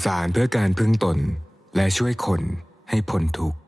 สื่อสารเพื่อการพึ่งตนและช่วยคนให้พ้นทุกข์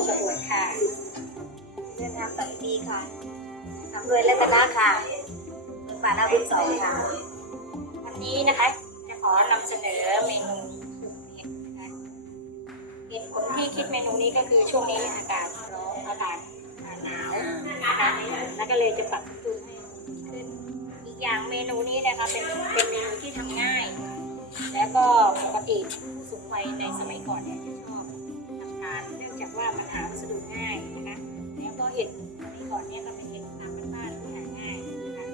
นาบุญสองชลบุรีค่ะ เดินทางสันติค่ะอำเภอรัตนะค่ะสวนป่านาบุญสองค่ะ วันนี้นะคะ จะขอนำเสนอเมนูเห็ดนะคะเหตุผลที่คิดเมนูนี้ก็คือช่วงนี้อากาศร้อนอากาศหนาวนะคะแล้วก็เลยจะปรับสมดุลให้ขึ้น อีกอย่างเมนูนี้นะคะเป็นเป็นเมนูที่ทำง่าย แล้วก็ปกติผู้สูงวัยในสมัยก่อนเนี่ยจะชอบทำทานเนื่อง จากว่ามันหาวัสดุง่ายนะคะแล้วก็เห็ดสมัยก่อนเนี่ยก็เป็นเห็ดตามบ้านๆที่หาง่ายนะคะ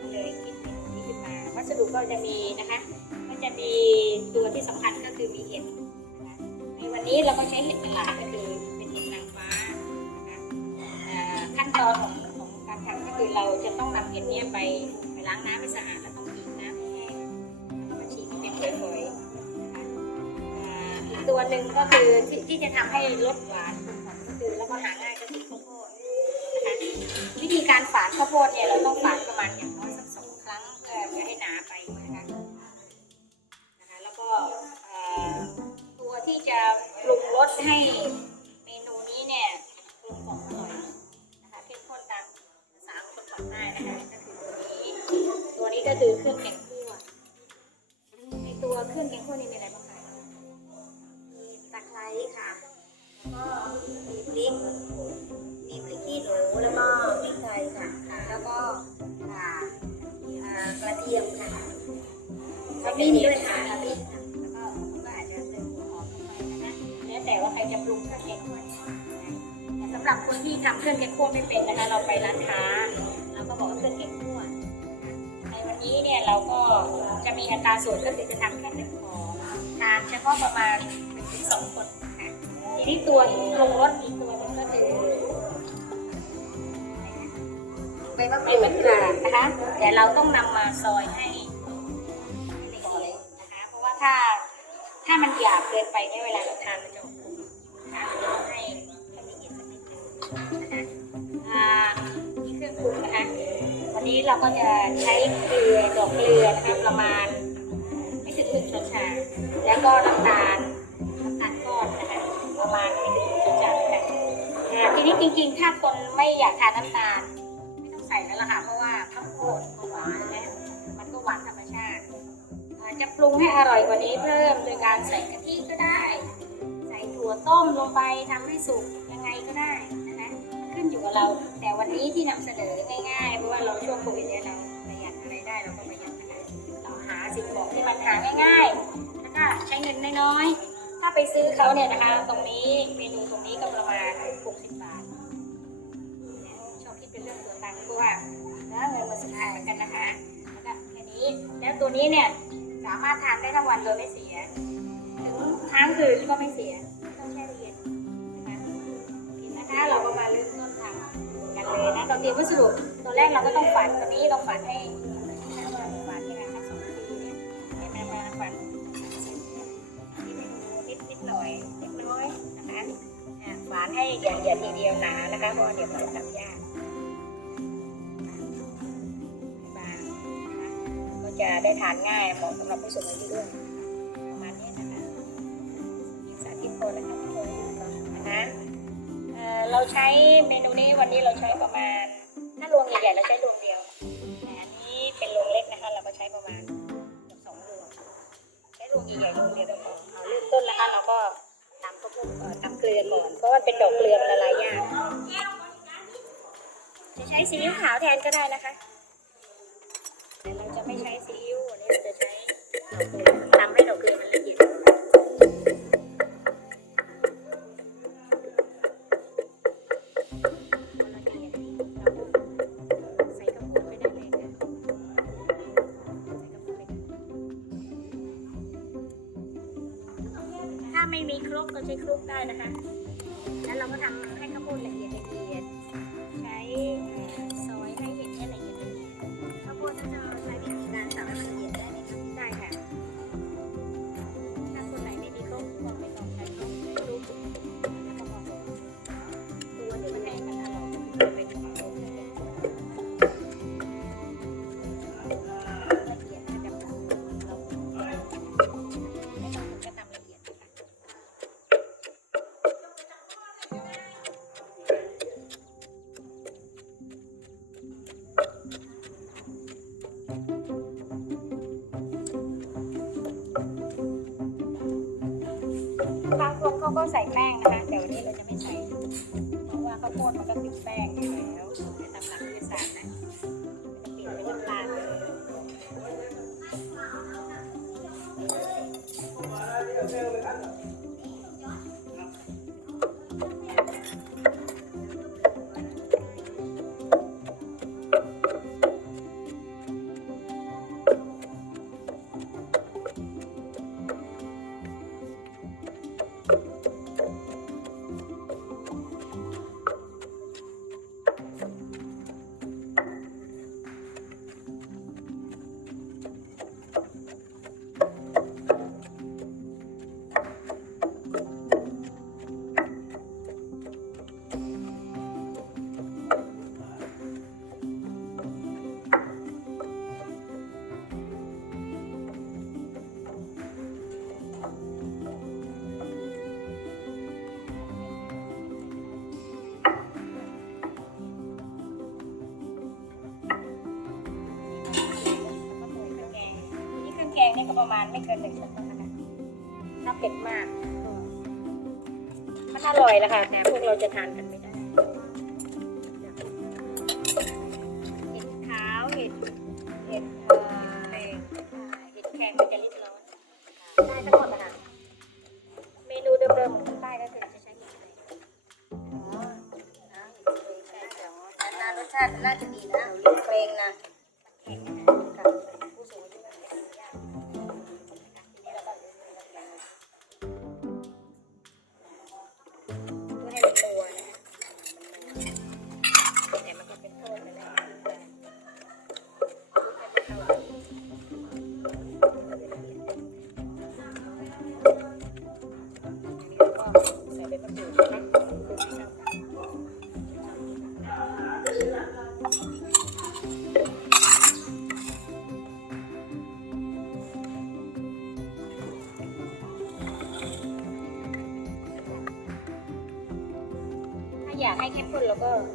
ก็เลยคิดเมนูนี้ขึ้นมา วัสดุก็จะมีนะคะก็จะมีตัวที่สำคัญก็คือมีเห็ดนะคะในวันนี้เราก็ใช้เห็ดเป็นหลักก็คือเป็นเห็ดนางฟ้านะคะขั้นตอนของของการทำก็คือเราจะต้องนำเห็ดเนี้ไปไปล้างน้ำให้สะอาดแล้ว ตัวหนึ่งก็คือที่ที่จะทำให้รสหวานก็คือแล้วก็หาง่ายก็คือข้าวโพดนะคะวิธีการฝานข้าวโพดเนี่ยเราต้องฝานประมาณอย่างน้อยสักสองครั้งเอ่ออย่าให้หนาไปนะคะนะคะแล้วก็ตัวที่จะปรุงรสให้เมนูนี้เนี่ยกลมกล่อมอร่อยนะคะเข้มข้นตามภาษาคนปากใต้นะคะก็คือตัวนี้ตัวนี้ก็คือเครื่องแกง มีอัตราส่วนก็คือจะทำแค่หนึ่งห่อทานเฉพาะประมาณหนึ่งถึงสองคนนะคะทีนี้ตัวปรุงรสอีกตัวหนึงก็คือใบมะกใบรูดกรูดนะคะ แต่เราต้องนำมาซอยให้ละเอียดนะคะ เพราะว่าถ้าถ้ามันหยาบเกินไปเนี่ยเวลาเราทานมันจะออกขมนะคะต้องให้ให้ละเอียดสักนิดนึงนะคะนี่เครื่องปรุงนะคะ วันนี้เราก็จะใช้เกลือดอกเกลือนะคะประมาณ นึ่งช้อนชา แล้วก็น้ำตาลน้ำตาลก้อนนะคะประมาณไม่ถึงหนึ่งช้อนชานะคะอ่าทีนี้จริงๆ ถ้าคนไม่อยากทานน้ำตาล ไม่ต้องใส่แล้วล่ะค่ะ เพราะว่าข้าวโพดก็หวานแล้วมันก็หวานธรรมชาติ จะปรุงให้อร่อยกว่านี้เพิ่มโดยการใส่กะทิก็ได้ ใส่ถั่วต้มลงไปทำให้สุกยังไงก็ได้นะคะขึ้นอยู่กับเรา แต่วันนี้ที่นำเสนอง่ายๆ เพราะว่าเราช่วงโควิดเนี่ยเราประหยัดอะไรได้เราก็ประหยัด สิ่งของที่มันหาง่ายๆ แล้วก็ใช้เงินน้อยๆ ถ้าไปซื้อเขาเนี่ยนะคะ ตรงนี้เมนูตรงนี้ก็ประมาณ 60 บาท ชอบคิดเป็นเรื่องตัวตังค์เพราะว่าแล้วเงินมาสุดท้ายกันนะคะแล้วก็แค่นี้ แล้วตัวนี้เนี่ยสามารถทานได้ทั้งวันโดยไม่เสีย ถึงค้างคืนก็ไม่เสียต้องแช่เย็นนะคะโอเคนะคะเราก็มาเริ่มต้นทำกันเลยนะเราเตรียมวัสดุตัวแรกเราก็ต้องฝันตัวนี้เราฝันให้ อย่าอย่าทีเดียวหนานะคะเพราะเดี๋ยวมันจะทำยากบางนะก็จะได้ทานง่ายเหมาะสำหรับผู้สูงอายุด้วยประมาณนี้นะคะอีสาธิตโคนนะคะทุกคนนะคะเอ่อเราใช้เมนูนี้วันนี้เราใช้ ดอกเกลือมันละลายยากจะใช้ซีอิ๊วขาวแทนก็ได้นะคะแต่เราจะไม่ใช้ซีอิ๊วเนี่ยจะใช้กเกลือทำให้ดอกเกลือมันละเอียดถ้าไม่มีครกก็ใช้ครกได้นะคะ แล้วเราก็ทำให้ข้าวโพดละเอียด ก็ใส่แป้งนะคะ แต่วันนี้เราจะไม่ใส่ เพราะว่าข้าวโพดมันก็ติดแป้งอยู่แล้วในตำรับวิทยาศาสตร์นะ นี่ก็ประมาณไม่เกินหนึ่งชั่วโมงนะคะถ้าเผ็ดมาก มันอร่อยแล้วค่ะแต่พวกเราจะทานกัน ใ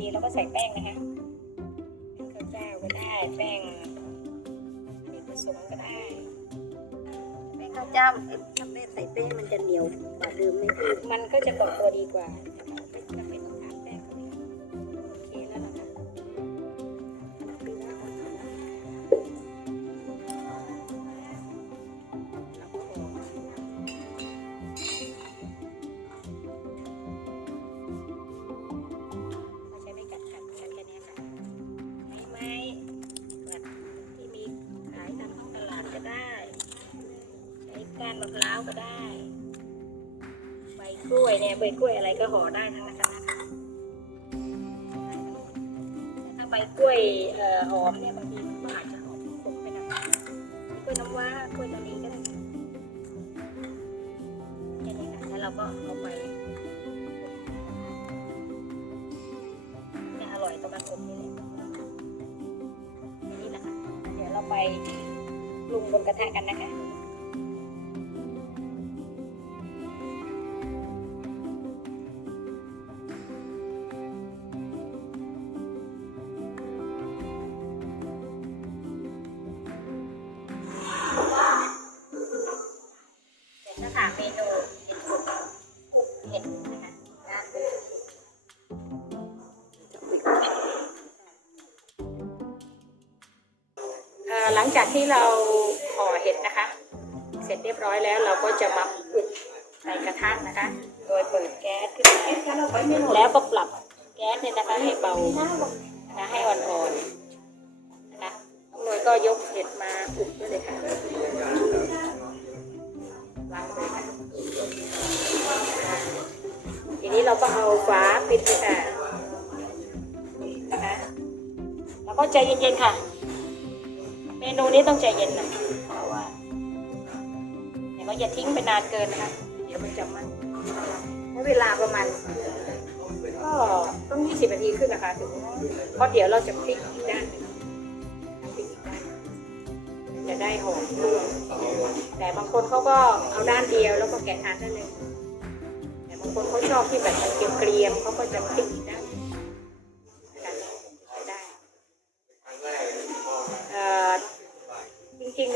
ให้มันเกาะตัวดีเราก็ใส่แป้งนะคะแป้งข้าวเจ้าก็ได้แป้งเด็กผสมก็ได้แป้งข้าวเจ้าเอ้ยถ้าเป็นใส่แป้งมันจะเหนียวกว่าเดิมไหมพี่มันก็จะเกาะตัวดีกว่าไม่จำ กันนะคะถ้าใบกล้วยหอมเนี่ยบางทีก็อาจจะหอมขมไปหน่อยกล้วยน้ำว้ากล้วยตานีก็ได้ค่ะแค่นี้ค่ะแล้วเราก็เอาไปเนี่ยอร่อยตรงมันอบนี่แหละนี่นะคะ เดี๋ยวเราไปปรุงบนกระทะกันนะคะ งจากที่เราห่อเห็ดนะคะ เสร็จเรียบร้อยแล้วเราก็จะมาอุบในกระทะนะคะ โดยเปิดแก๊สขึ้นมาแล้วก็ปรับแก๊สเนี่ยนะคะให้เบานะคะให้อ่อนๆนะคะน้องน่วยก็ยกเห็ดมาอุบด้วยเลยค่ะวางเลยค่ะทีนี้เราก็เอาฝาปิดเลยค่ะนะคะแล้วก็ใจเย็นๆค่ะ มนูนี้ต้องใจเย็นหน่อยเพราะว่าแต่ก็อย่าทิ้งไปนานเกินนะคะเดี๋ยวมันจะมันใช้เวลาประมาณก็ต้อง 20 นาทีขึ้นนะคะถึงเพราะเดี๋ยวเราจะพลิกอีกด้านหนึ่งพลิกอีกด้านจะได้หอมด้วแต่บางคนเขาก็เอาด้านเดียวแล้วก็แกะทานได้เลย แต่บางคนเขาชอบที่แบบมันเกรียมๆเขาก็จะพลิกอีกด้าน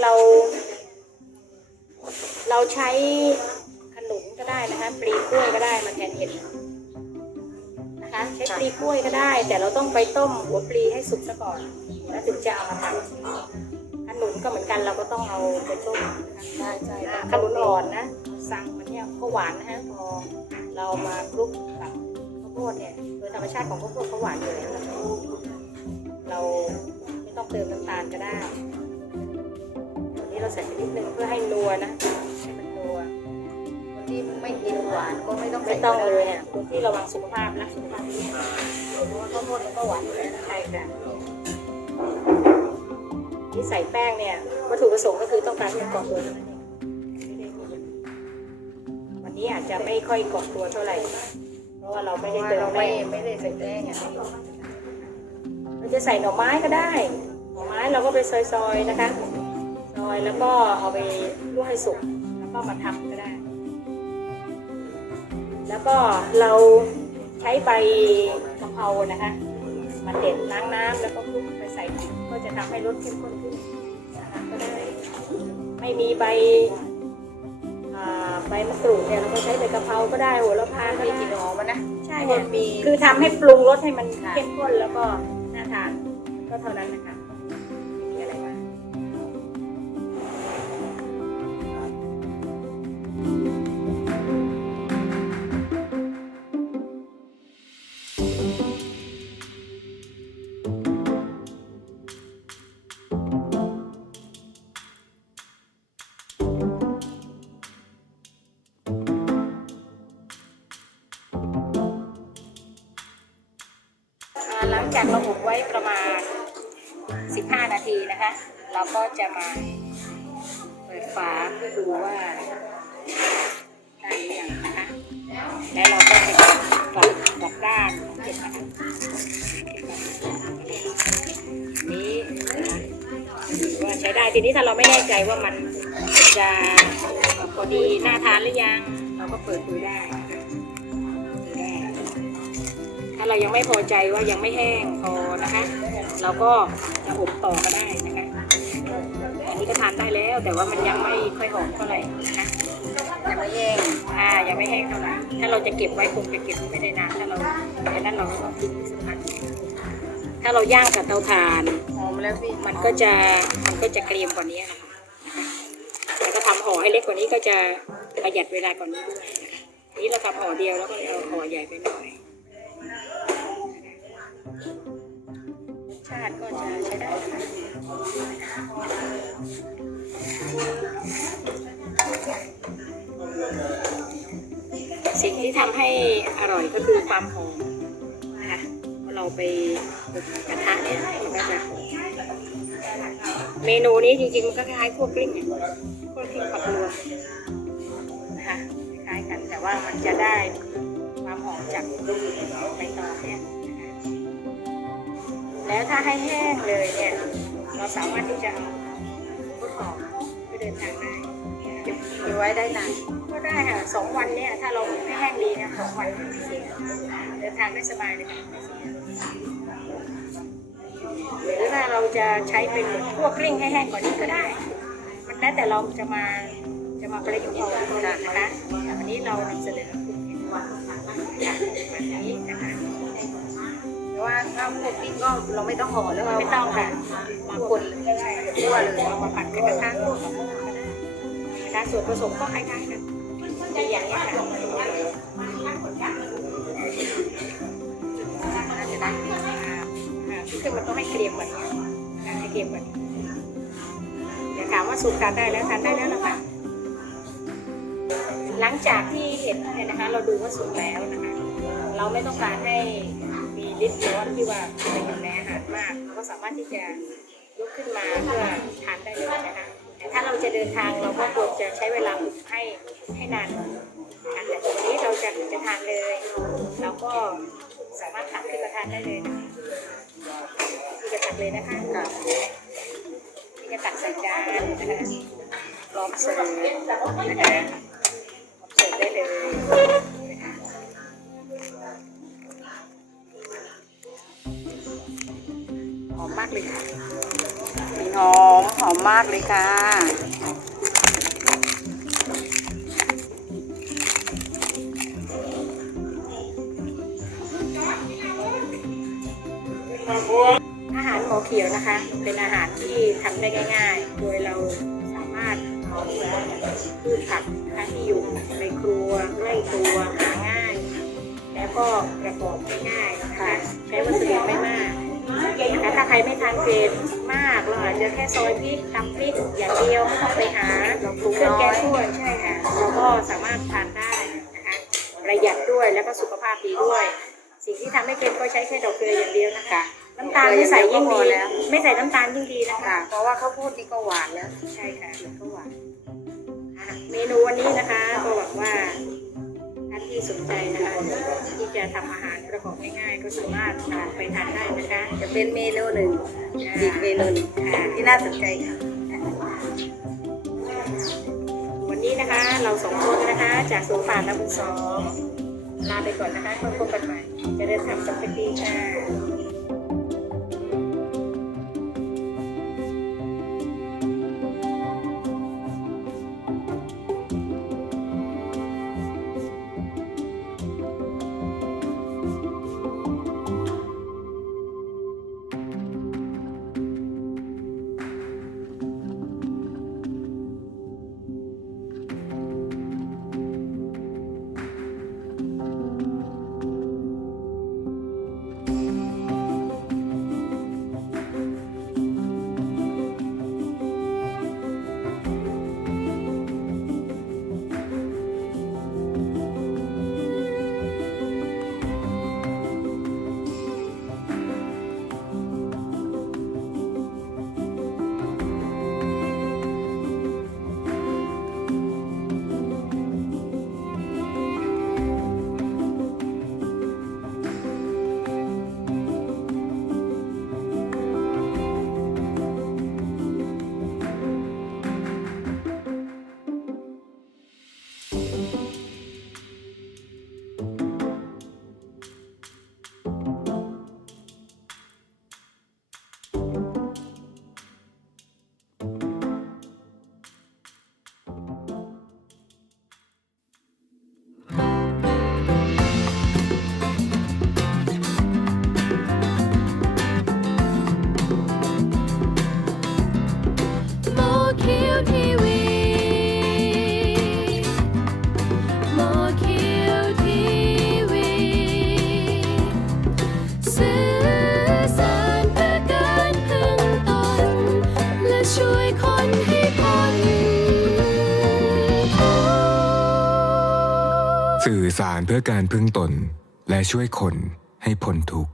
เรา เราใช้ขนุนก็ได้นะคะปลีกล้วยก็ได้มาแทนเห็ดนะคะใช้ปลีกล้วยก็ได้ แต่เราต้องไปต้มหัวปลีให้สุกซะก่อนแล้วถึงจะเอามาทำขนุนก็เหมือนกันเราก็ต้องเอาไปต้มใช่ใช่ขนุนอ่อนนะสั่งมันเนี่ยก็หวานนะฮะพอเรามาคลุกกับข้าวโพดเนี่ยโดยธรรมชาติของข้าวโพดเขาหวานอยู่แล้วเราไม่ต้องเติมน้ำตาลก็ได้ นี้เราใส่ไปนิดนึงเพื่อให้นัวนะให้มันนัวคนที่ไม่กินหวานก็ไม่ต้องไม่ต้องเลยอะคนที่ระวังสุขภาพรักสุขภาพดีเพราะว่าข้าวโพดมันก็หวานอยู่แล้วนะใช่ค่ะที่ใส่แป้งเนี่ยวัตถุประสงค์ก็คือต้องการให้มันเกาะตัวเท่านั้นเองวันนี้อาจจะไม่ค่อยเกาะตัวเท่าไหร่ เพราะว่าเราเพไม่ราะได้ว่าเติมเราไม่แป้ง ไม่ได้ใส่แป้งอะเราจะใส่หน่อไม้ก็ได้ หน่อไม้เราก็ไปซอยๆนะคะ อยแล้วก็เอาไปลวกให้สุกแล้วก็มาทำก็ได้ แล้วก็เราใช้ใบกะเพรานะคะมาเด็ดล้างน้ำแล้วก็คลุกไปใส่พริกก็จะทำให้รสเข้มข้นขึ้นนะคะก็ได้ไม่มีใบอ่าใบมะกรูดเนี่ยเราก็ใช้ใบกะเพราก็ได้โหระพาก็มีได้กลิ่นหอมมันนะใช่มัค่ะนมีคือทำให้ปรุงรสให้มันค่ะเข้มข้นแล้วก็น่าทานก็เท่านั้นนะคะ จากเราอบไว้ประมาณ 15 นาทีนะคะ เราก็จะมาเปิดฝาเพื่อดูว่าได้หรือยังนะคะ แล้วเราก็จะกลับกลับด้านเห็ดนะคะอันนี้นะคะว่าใช้ได้ทีนี้ถ้าเราไม่แน่ใจว่ามันจะพอดีน่าทานหรือยัง เราก็เปิดดูได้ ถ้าเรายังไม่พอใจว่ายังไม่แห้งพอนะคะ เราก็จะอบต่อก็ได้นะคะอันนี้ก็ทานได้แล้วแต่ว่ามันยังไม่ค่อยหอมเท่าไหร่นะคะแต่ไม่แย่งอ่ายังไม่แห้งเท่าไหร่ถ้าเราจะเก็บไว้คงจะเก็บไม่ได้นานถ้าเราดังนั้นเราก็ต้องทิ้งสักพักถ้าเราย่างกับเตาถ่านหอมแล้วพี่มันก็จะมันก็จะเกรียมกว่านี้นะคะแล้วก็ทำห่อให้เล็กกว่านี้ก็จะประหยัดเวลากว่านี้ด้วยนะคะอันนี้เราทำห่อเดียวแล้วก็เอาห่อใหญ่ไปหน่อยรส ชาติก็จะใช้ได้สิ่งที่ทำให้อร่อยก็คือความหอมนะคะเราไปกระทะเนี่ยมันก็จะหอมเมนูนี้จริงๆมันก็คล้ายๆคั่วกลิ้งเนี่ยคั่วกลิ้งผักรวมนะคะคล้ายๆกันแต่ว่ามันจะได้ จากใบตองเนี่ยแล้วถ้าให้แห้งเลยเนี่ยเราสามารถที่จะเอาทดสอบไปเดินทางได้เก็บไว้ได้นานก็ได้ค่ะสองวันเนี่ยถ้าเราไม่แห้งดีเนี่ยสองวันไม่เสียเดินทางได้สบายเลยค่ะหรือถ้าเราจะใช้เป็นพวกกลิ้งให้แห้งกว่านี้ก็ได้ มันแล้วแต่เราจะมาจะมาประยุกต์เอานะคะวันนี้เรานำเสนอกลุ่มเห็ดวันจา เพราะว่าถ้าพวกนี้ก็เราไม่ต้องห่อแล้วเราไม่ต้องค่ะมาคนทั่วเลยเอามาผัดกับกระทะพวกกับพวกก็ได้นะคะส่วนผสมก็คล้ายๆกันมีอย่างนี้ค่ะน่าจะได้คือมันต้องให้เกรียมกว่านี้ให้เกรียมกว่านี้เดี๋ยวถามว่าสุกทานได้แล้วทานได้แล้วนะคะ หลังจากที่เห็ดเนี่ยนะคะ เราดูว่าสุกแล้วนะคะ เราไม่ต้องการให้มีฤทธิ์ร้อนที่ว่าไปอยู่ในอาหารมากเราก็สามารถที่จะยกขึ้นมาเพื่อทานได้เลยนะคะแต่ถ้าเราจะเดินทางเราก็ควรจะใช้เวลาให้ให้นานหน่อยนะคะแต่วันนี้เราจะจะทานเลย เราก็สามารถตักขึ้นมาทานได้เลยนะคะที่จะตักเลยนะคะที่จะตักใส่จานนะคะพร้อมเสิร์ฟนะคะ ได้เลยหอมมากเลยค่ะกลิ่นหอมหอมมากเลยค่ะอาหารหมอเขียวนะคะ เป็นอาหารที่ทำได้ง่าย ๆ โดยเรา สามารถเอาพืชผักนะคะที่อยู่ในครัวใกล้ตัวหาง่าย แล้วก็ประกอบง่ายๆนะคะใช้วัสดุไม่มากนะคะถ้าใครไม่ทานเผ็ดมากเราอาจจะแค่ซอยพริกตำพริกอย่างเดียวไม่ต้องไปหาเครื่องแกงคั่วใช่ค่ะเราก็สามารถทานได้นะคะประหยัดด้วยแล้วก็สุขภาพดีด้วย สิ่งที่ทำให้เค็มก็ใช้แค่ดอกเกลืออย่างเดียวนะคะน้ำตาลไม่ใส่ยิ่งดีแล้วไม่ใส่น้ำตาลยิ่งดีนะคะค่ะเพราะว่าข้าวโพดนี่ก็หวานแล้ว ใช่ค่ะมันก็หวานอะ เมนูวันนี้นะคะ ก็หวังว่าท่านที่สนใจนะคะที่จะทำอาหารประกอบง่ายๆ ก็สามารถนำไปทานได้นะคะ จะเป็นเมนูหนึ่งอีกเมนูหนึ่งที่น่าสนใจค่ะ วันนี้นะคะเราสองคนนะคะ จากสวนป่าตะบุญสองลาไปก่อนนะคะพบกันใหม่จะเดินทางสัมพันธ์ดีค่ะ เพื่อการพึ่งตนและช่วยคนให้พ้นทุกข์